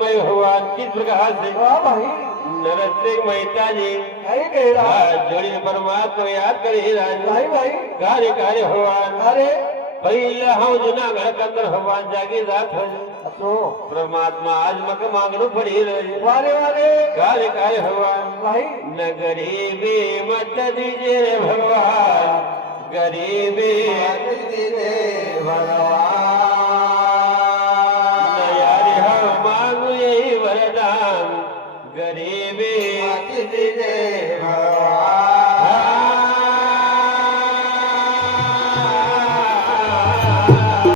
समय हुआ किस प्रकार से नरसिंह मेहता जी जोड़ी परमात्मा याद करे भाई कार्य कार्य हुआ अरे पहले हम जूनागढ़ के अंदर भगवान जागी रात हो तो परमात्मा आज मक मांगनो पड़ी रहे वाले कार्य कार्य हुआ भाई गरीबी मत दीजिए रे भगवान गरीबी भगवान